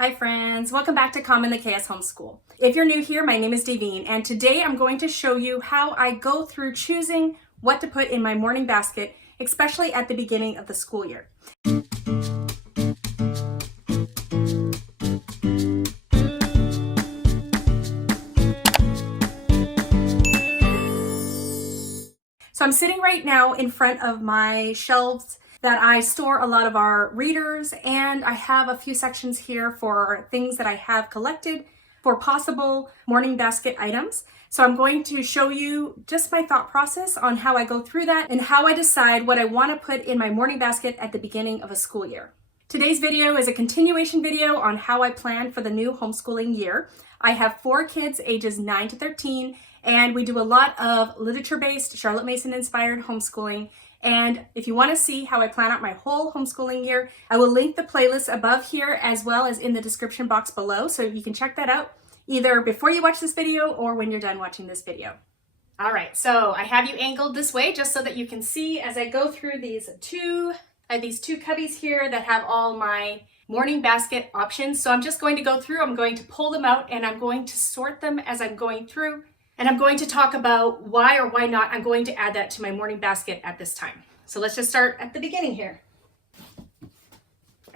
Hi friends, welcome back to Common the Chaos Homeschool. If you're new here, my name is Davine, and today I'm going to show you how I go through choosing what to put in my morning basket, especially at the beginning of the school year. So I'm sitting right now in front of my shelves that I store a lot of our readers, and I have a few sections here for things that I have collected for possible morning basket items. So I'm going to show you just my thought process on how I go through that and how I decide what I want to put in my morning basket at the beginning of a school year. Today's video is a continuation video on how I plan for the new homeschooling year. I have 4 kids ages 9 to 13, and we do a lot of literature-based, Charlotte Mason-inspired homeschooling. And if you want to see how I plan out my whole homeschooling year, I will link the playlist above here as well as in the description box below, so you can check that out either before you watch this video or when you're done watching this video. All right, so I have you angled this way just so that you can see as I go through these two cubbies here that have all my morning basket options. So I'm just going to go through, I'm going to pull them out, and I'm going to sort them as I'm going through. And I'm going to talk about why or why not I'm going to add that to my morning basket at this time. So let's just start at the beginning here.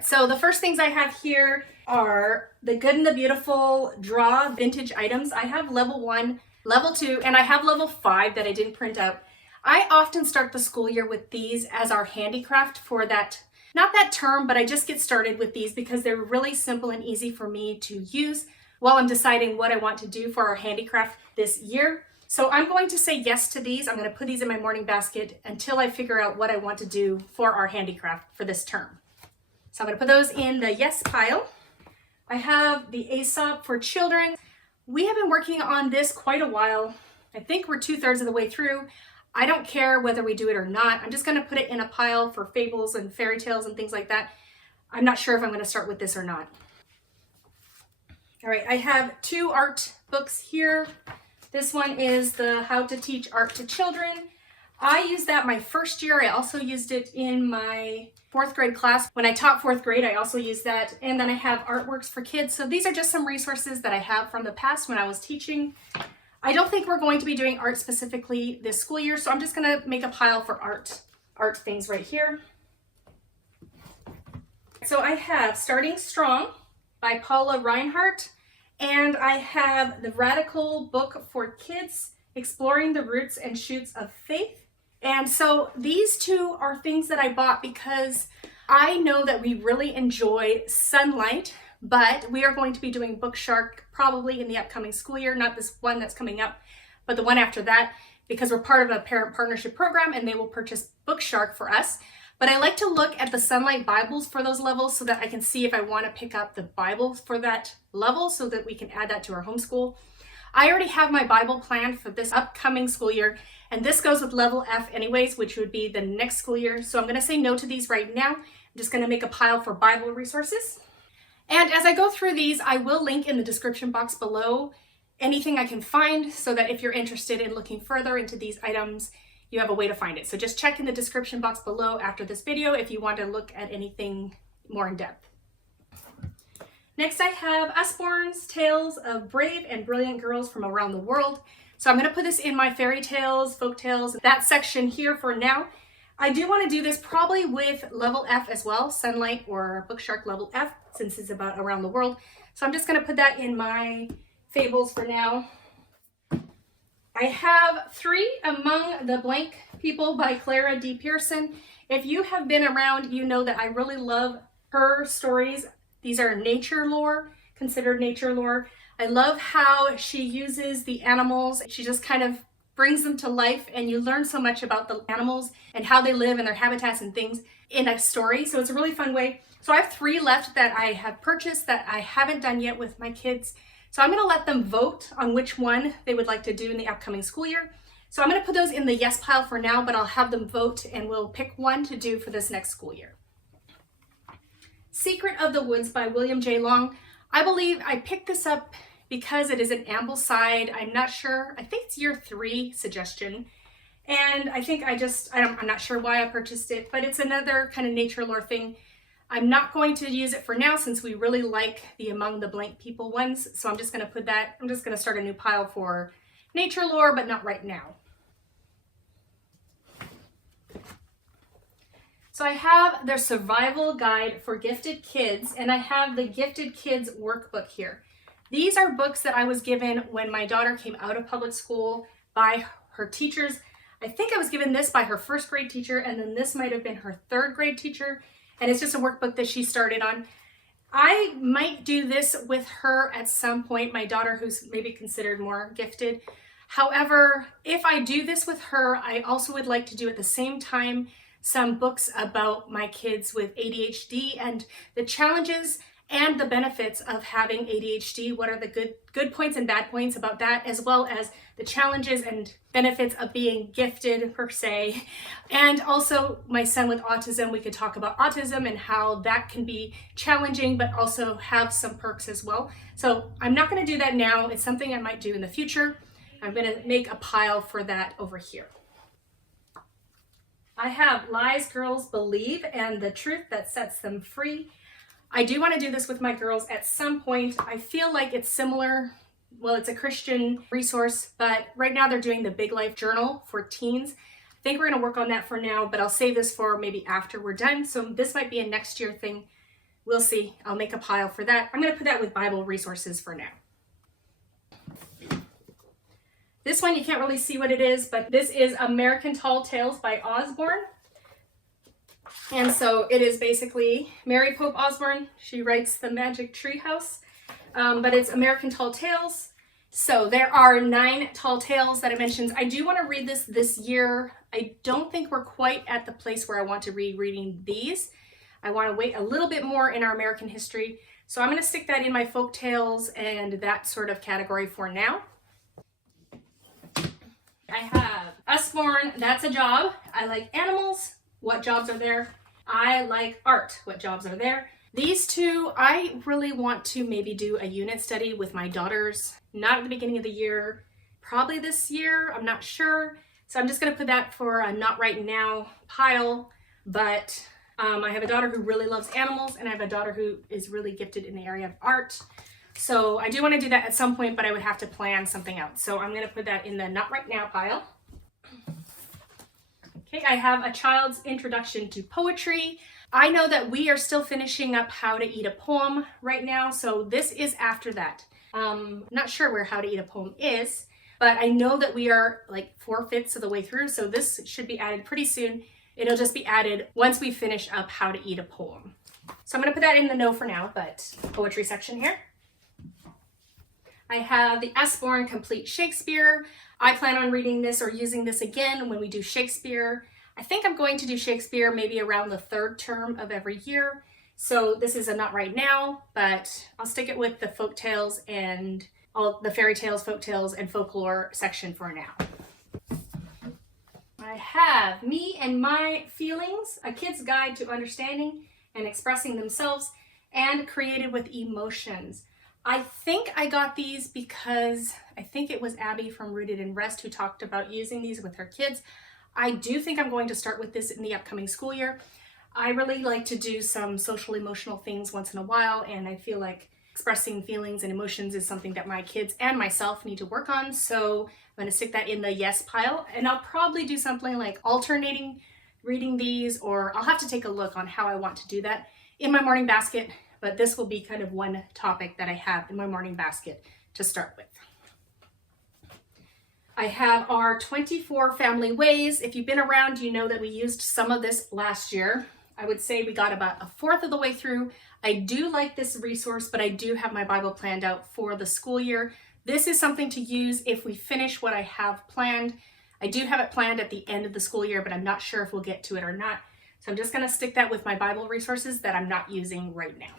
So the first things I have here are the Good and the Beautiful Draw vintage items. I have level 1, level 2, and I have level 5 that I didn't print out. I often start the school year with these as our handicraft for that, not that term, but I just get started with these because they're really simple and easy for me to use while I'm deciding what I want to do for our handicraft this year. So I'm going to say yes to these. I'm going to put these in my morning basket until I figure out what I want to do for our handicraft for this term. So I'm going to put those in the yes pile. I have the Aesop for children. We have been working on this quite a while. I think we're 2/3 of the way through. I don't care whether we do it or not. I'm just going to put it in a pile for fables and fairy tales and things like that. I'm not sure if I'm going to start with this or not. All right, I have 2 art books here. This one is the How to Teach Art to Children. I used that my first year. I also used it in my 4th grade class. When I taught 4th grade, I also used that. And then I have Artworks for Kids. So these are just some resources that I have from the past when I was teaching. I don't think we're going to be doing art specifically this school year, so I'm just going to make a pile for art things right here. So I have Starting Strong by Paula Reinhardt, and I have the Radical Book for Kids, Exploring the Roots and Shoots of Faith. And so these 2 are things that I bought because I know that we really enjoy sunlight, but we are going to be doing Book Shark probably in the upcoming school year, not this one that's coming up, but the one after that, because we're part of a parent partnership program and they will purchase Book Shark for us. But I like to look at the Sunlight Bibles for those levels so that I can see if I want to pick up the Bible for that level so that we can add that to our homeschool. I already have my Bible planned for this upcoming school year, and this goes with level F anyways, which would be the next school year. So I'm going to say no to these right now. I'm just going to make a pile for Bible resources. And as I go through these, I will link in the description box below anything I can find so that if you're interested in looking further into these items, you have a way to find it. So just check in the description box below after this video if you want to look at anything more in depth. Next, I have Usborne's Tales of Brave and Brilliant Girls from Around the World. So I'm going to put this in my fairy tales, folk tales, that section here for now. I do want to do this probably with level F as well, Sunlight or Book Shark level F, since it's about around the world. So I'm just going to put that in my fables for now. I have 3 Among the Blank People by Clara D. Pearson. If you have been around, you know that I really love her stories. These are nature lore, considered nature lore. I love how she uses the animals. She just kind of brings them to life, and you learn so much about the animals and how they live and their habitats and things in a story. So it's a really fun way. So I have 3 left that I have purchased that I haven't done yet with my kids. So I'm going to let them vote on which one they would like to do in the upcoming school year. So I'm going to put those in the yes pile for now, but I'll have them vote and we'll pick one to do for this next school year. Secret of the Woods by William J. Long. I believe I picked this up because it is an Ambleside. I'm not sure. I think it's year 3 suggestion. And I think I'm not sure why I purchased it, but it's another kind of nature lore thing. I'm not going to use it for now since we really like the Among the Blank People ones. So I'm just going to put that, I'm just going to start a new pile for nature lore, but not right now. So I have their survival guide for gifted kids, and I have the Gifted Kids workbook here. These are books that I was given when my daughter came out of public school by her teachers. I think I was given this by her first grade teacher, and then this might have been her third grade teacher. And it's just a workbook that she started on. I might do this with her at some point, my daughter who's maybe considered more gifted. However, if I do this with her, I also would like to do at the same time some books about my kids with ADHD and the challenges and the benefits of having ADHD. What are the good points and bad points about that, as well as the challenges and benefits of being gifted per se. And also my son with autism, we could talk about autism and how that can be challenging, but also have some perks as well. So I'm not going to do that now. It's something I might do in the future. I'm going to make a pile for that over here. I have Lies Girls Believe and the Truth That Sets Them Free. I do want to do this with my girls at some point. I feel like it's similar. Well, it's a Christian resource, but right now they're doing the Big Life Journal for teens. I think we're going to work on that for now, but I'll save this for maybe after we're done. So this might be a next year thing. We'll see. I'll make a pile for that. I'm going to put that with Bible resources for now. This one, you can't really see what it is, but this is American Tall Tales by Osborne. And so it is basically Mary Pope Osborne. She writes The Magic Tree House, but it's American Tall Tales. So there are 9 tall tales that it mentions. I do want to read this year. I don't think we're quite at the place where I want to be reading these. I want to wait a little bit more in our American history. So I'm going to stick that in my folk tales and that sort of category for now. I have Usborne, That's a Job. I like animals. What jobs are there? I like art. What jobs are there? These two, I really want to maybe do a unit study with my daughters. Not at the beginning of the year, probably this year. I'm not sure. So I'm just going to put that for a not right now pile. But I have a daughter who really loves animals, and I have a daughter who is really gifted in the area of art. So I do want to do that at some point, but I would have to plan something out. So I'm going to put that in the not right now pile. Okay, I have A Child's Introduction to Poetry. I know that we are still finishing up How to Eat a Poem right now, so this is after that. Not sure where How to Eat a Poem is, but I know that we are like 4/5 of the way through, so this should be added pretty soon. It'll just be added once we finish up How to Eat a Poem. So I'm going to put that in the no for now, but poetry section here. I have the Usborne Complete Shakespeare. I plan on reading this or using this again when we do Shakespeare. I think I'm going to do Shakespeare maybe around the 3rd term of every year. So this is a not right now, but I'll stick it with the folk tales and all the fairy tales, folk tales, and folklore section for now. I have Me and My Feelings, A Kid's Guide to Understanding and Expressing Themselves, and Created with Emotions. I think I got these because I think it was Abby from Rooted in Rest who talked about using these with her kids. I do think I'm going to start with this in the upcoming school year. I really like to do some social emotional things once in a while, and I feel like expressing feelings and emotions is something that my kids and myself need to work on. So I'm going to stick that in the yes pile, and I'll probably do something like alternating reading these, or I'll have to take a look on how I want to do that in my morning basket. But this will be kind of one topic that I have in my morning basket to start with. I have our 24 family ways. If you've been around, you know that we used some of this last year. I would say we got about 1/4 of the way through. I do like this resource, but I do have my Bible planned out for the school year. This is something to use if we finish what I have planned. I do have it planned at the end of the school year, but I'm not sure if we'll get to it or not. So I'm just going to stick that with my Bible resources that I'm not using right now.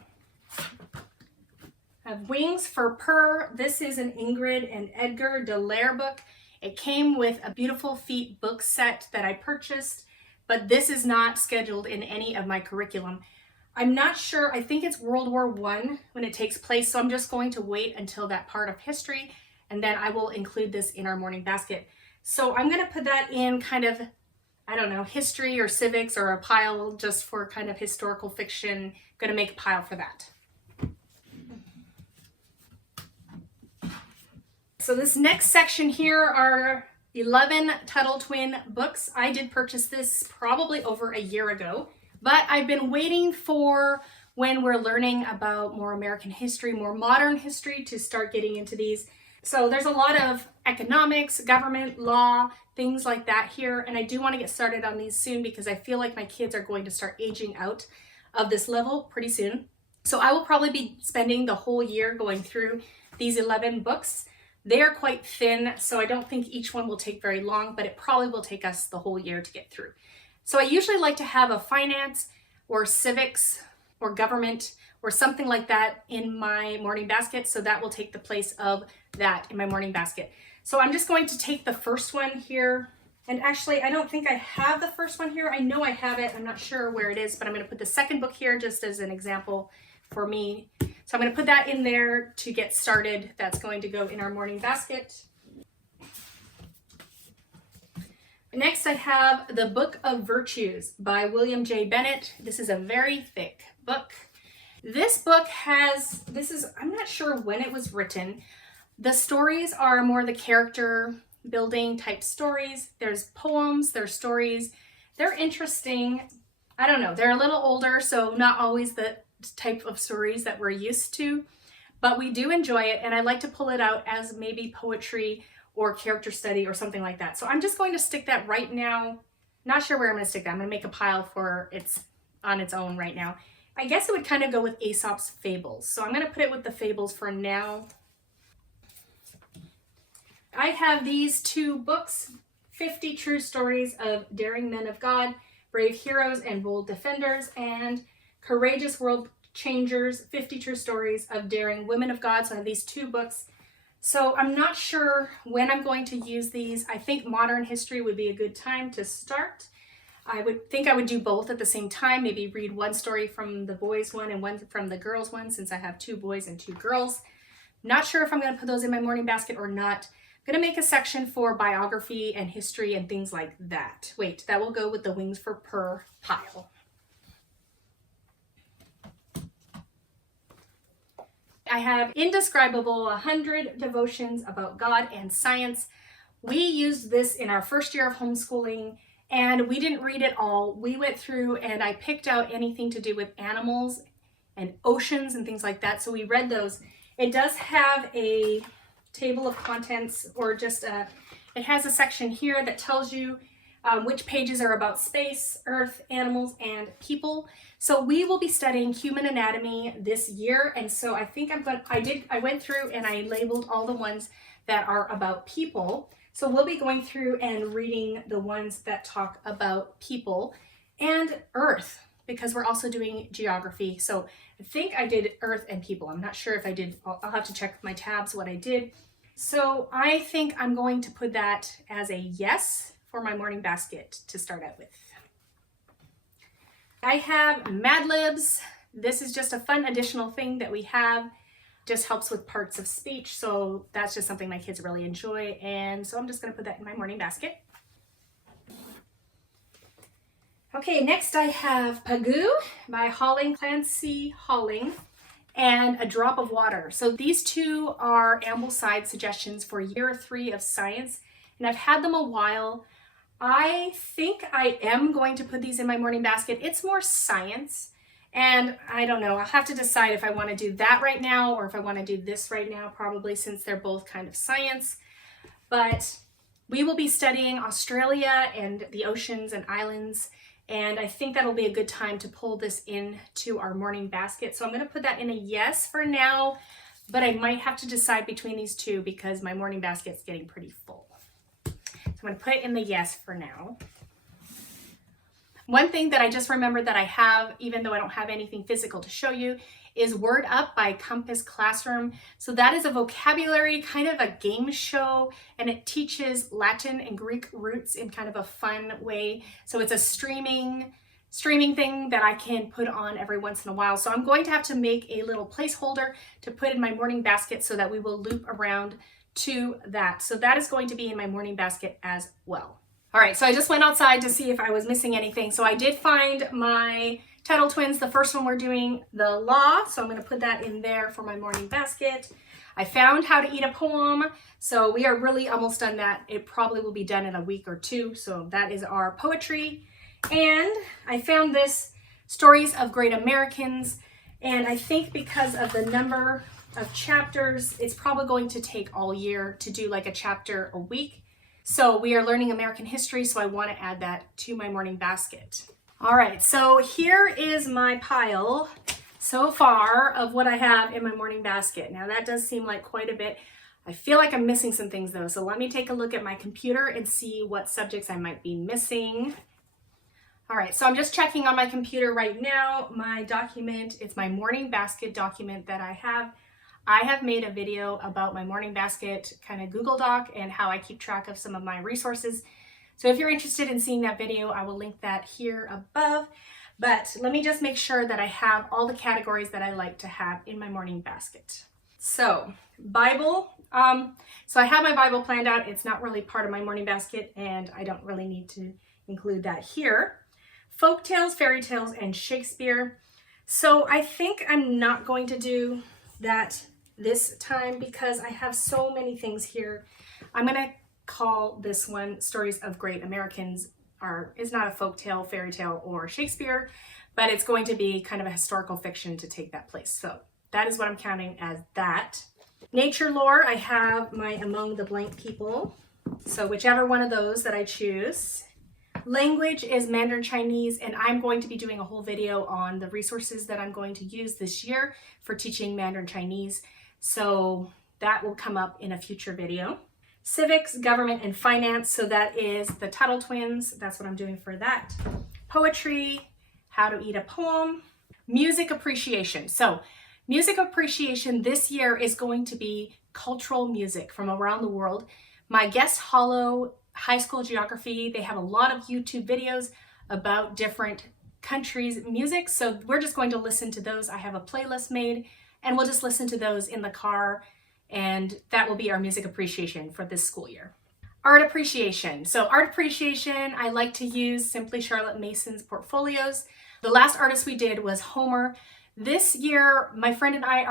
I have Wings for Purr. This is an Ingrid and Edgar Delaire book. It came with a Beautiful Feet book set that I purchased, but this is not scheduled in any of my curriculum. I'm not sure. I think it's World War I when it takes place, so I'm just going to wait until that part of history, and then I will include this in our morning basket. So I'm going to put that in kind of I don't know, history or civics, or a pile just for kind of historical fiction. I'm going to make a pile for that. So this next section here are 11 Tuttle Twin books. I did purchase this probably over a year ago, but I've been waiting for when we're learning about more American history, more modern history, to start getting into these. So there's a lot of economics, government, law, things like that here, and I do want to get started on these soon because I feel like my kids are going to start aging out of this level pretty soon. So I will probably be spending the whole year going through these 11 books. They are quite thin, so I don't think each one will take very long, but it probably will take us the whole year to get through. So I usually like to have a finance or civics or government or something like that in my morning basket, so that will take the place of that in my morning basket. So I'm just going to take the first one here, and actually I don't think I have the first one here. I know I have it, I'm not sure where it is, but I'm going to put the second book here just as an example for me. So I'm going to put that in there to get started. That's going to go in our morning basket. Next, I have The Book of Virtues by William J. Bennett. This is a very thick book. This book I'm not sure when it was written. The stories are more the character building type stories. There's poems, there's stories. They're interesting. I don't know, they're a little older, so not always the type of stories that we're used to, but we do enjoy it, and I like to pull it out as maybe poetry or character study or something like that. So I'm just going to stick that right now. Not sure where I'm going to stick that. I'm going to make a pile for it's on its own right now. I guess it would kind of go with Aesop's Fables. So I'm going to put it with the Fables for now. I have these two books, 50 True Stories of Daring Men of God, Brave Heroes and Bold Defenders, and Courageous World Changers, 50 True Stories of Daring Women of God. So I have these two books. So I'm not sure when I'm going to use these. I think modern history would be a good time to start. I would think I would do both at the same time, maybe read one story from the boys one and one from the girls one, since I have 2 boys and 2 girls. Not sure if I'm going to put those in my morning basket or not. I'm going to make a section for biography and history and things like that. Wait, that will go with the Wings for Per pile. I have Indescribable 100 Devotions About God and Science. We used this in our first year of homeschooling, and we didn't read it all. We went through and I picked out anything to do with animals and oceans and things like that. So we read those. It does have a table of contents, or just it has a section here that tells you which pages are about space, earth, animals, and people. So we will be studying human anatomy this year, and so I think I went through and I labeled all the ones that are about people. So we'll be going through and reading the ones that talk about people and earth, because we're also doing geography. So I think I did earth and people. I'm not sure if I did. I'll have to check my tabs what I did. So I think I'm going to put that as a yes for my morning basket to start out with. I have Mad Libs. This is just a fun additional thing that we have. Just helps with parts of speech. So that's just something my kids really enjoy. And so I'm just going to put that in my morning basket. Okay, next I have Pagoo by Clancy Halling and A Drop of Water. So these two are Ambleside suggestions for year 3 of science, and I've had them a while. I think I am going to put these in my morning basket. It's more science, and I don't know. I'll have to decide if I want to do that right now or if I want to do this right now, probably, since they're both kind of science. But we will be studying Australia and the oceans and islands, and I think that'll be a good time to pull this into our morning basket. So I'm going to put that in a yes for now, but I might have to decide between these two because my morning basket's getting pretty full. So I'm going to put it in the yes for now. One thing that I just remembered that I have, even though I don't have anything physical to show you, is Word Up by Compass Classroom. So that is a vocabulary, kind of a game show, and it teaches Latin and Greek roots in kind of a fun way. So it's a streaming thing that I can put on every once in a while. So I'm going to have to make a little placeholder to put in my morning basket so that we will loop around to that. So that is going to be in my morning basket as well. All right, so I just went outside to see if I was missing anything. So I did find my Tuttle Twins. The first one we're doing the law, so I'm going to put that in there for my morning basket. I found How to Eat a Poem, so we are really almost done that. It probably will be done in a week or two, so that is our poetry. And I found this, Stories of Great Americans, and I think because of the number of chapters, it's probably going to take all year to do like a chapter a week. So we are learning American history, so I want to add that to my morning basket. All right, so here is my pile so far of what I have in my morning basket. Now that does seem like quite a bit. I feel like I'm missing some things though, so let me take a look at my computer and see what subjects I might be missing. All right, so I'm just checking on my computer right now. My document, it's my morning basket document that I have. I have made a video about my morning basket kind of Google Doc and how I keep track of some of my resources. So if you're interested in seeing that video, I will link that here above. But let me just make sure that I have all the categories that I like to have in my morning basket. So Bible, so I have my Bible planned out. It's not really part of my morning basket and I don't really need to include that here. Folk tales, fairy tales, and Shakespeare. So I think I'm not going to do that this time because I have so many things here. I'm going to call this one Stories of Great Americans. It's not a folk tale, fairy tale, or Shakespeare, but it's going to be kind of a historical fiction to take that place. So that is what I'm counting as that. Nature lore, I have my Among the Blank People. So whichever one of those that I choose. Language is Mandarin Chinese, and I'm going to be doing a whole video on the resources that I'm going to use this year for teaching Mandarin Chinese. So that will come up in a future video. Civics, government, and finance. So that is the Tuttle Twins. That's what I'm doing for that. Poetry, How to Eat a Poem. Music appreciation. So music appreciation this year is going to be cultural music from around the world. My guest Hollow High School Geography, they have a lot of YouTube videos about different countries' music. So we're just going to listen to those. I have a playlist made and we'll just listen to those in the car. And that will be our music appreciation for this school year. Art appreciation. So art appreciation, I like to use Simply Charlotte Mason's portfolios. The last artist we did was Homer. This year, my friend and I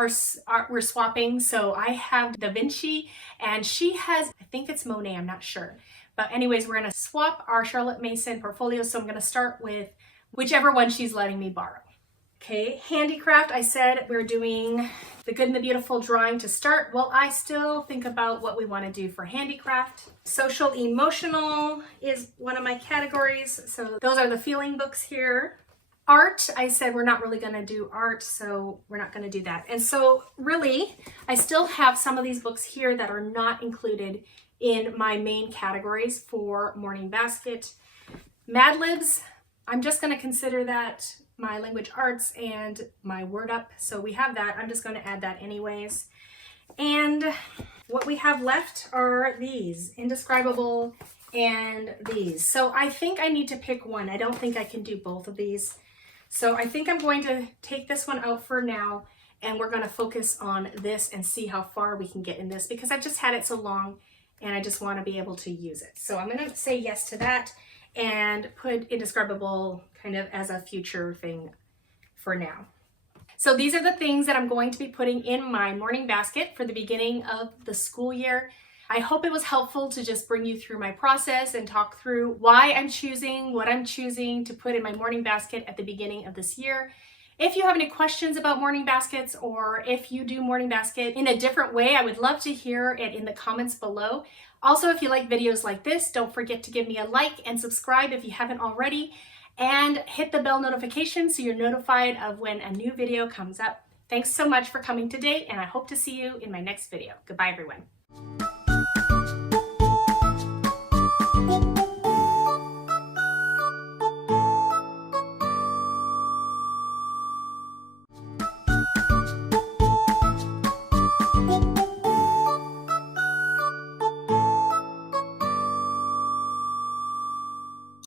we're swapping. So I have Da Vinci and she has, I think it's Monet, I'm not sure. But anyways, we're gonna swap our Charlotte Mason portfolios. So I'm gonna start with whichever one she's letting me borrow. Okay, handicraft, I said we're doing the Good and the Beautiful drawing to start. Well, I still think about what we want to do for handicraft. Social emotional is one of my categories. So those are the feeling books here. Art, I said we're not really going to do art, so we're not going to do that. And so really, I still have some of these books here that are not included in my main categories for morning basket. Mad Libs, I'm just going to consider that my language arts and my word up. So we have that. I'm just going to add that anyways. And what we have left are these, indescribable and these. So I think I need to pick one. I don't think I can do both of these. So I think I'm going to take this one out for now and we're going to focus on this and see how far we can get in this because I've just had it so long and I just want to be able to use it. So I'm going to say yes to that and put indescribable kind of as a future thing for now. So these are the things that I'm going to be putting in my morning basket for the beginning of the school year. I hope it was helpful to just bring you through my process and talk through why I'm choosing what I'm choosing to put in my morning basket at the beginning of this year. If you have any questions about morning baskets or if you do morning basket in a different way, I would love to hear it in the comments below. Also, if you like videos like this, don't forget to give me a like and subscribe if you haven't already, and hit the bell notification so you're notified of when a new video comes up. Thanks so much for coming today, and I hope to see you in my next video. Goodbye, everyone.